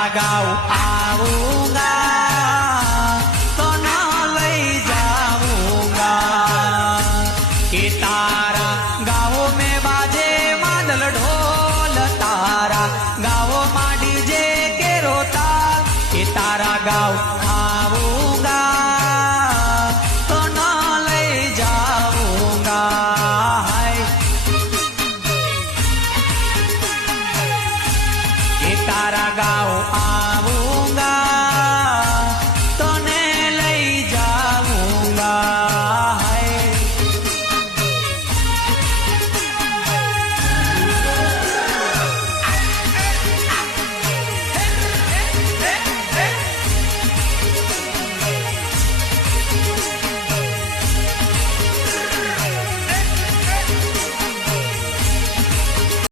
तारा गाँव आऊंगा तो ना ले जाऊंगा कि तारा गाँव में बाजे मादल ढोल तारा गाँव में डीजे के रोता कि तारा गाँव आऊंगा तो ना ले जाऊंगा कि तारा गाँव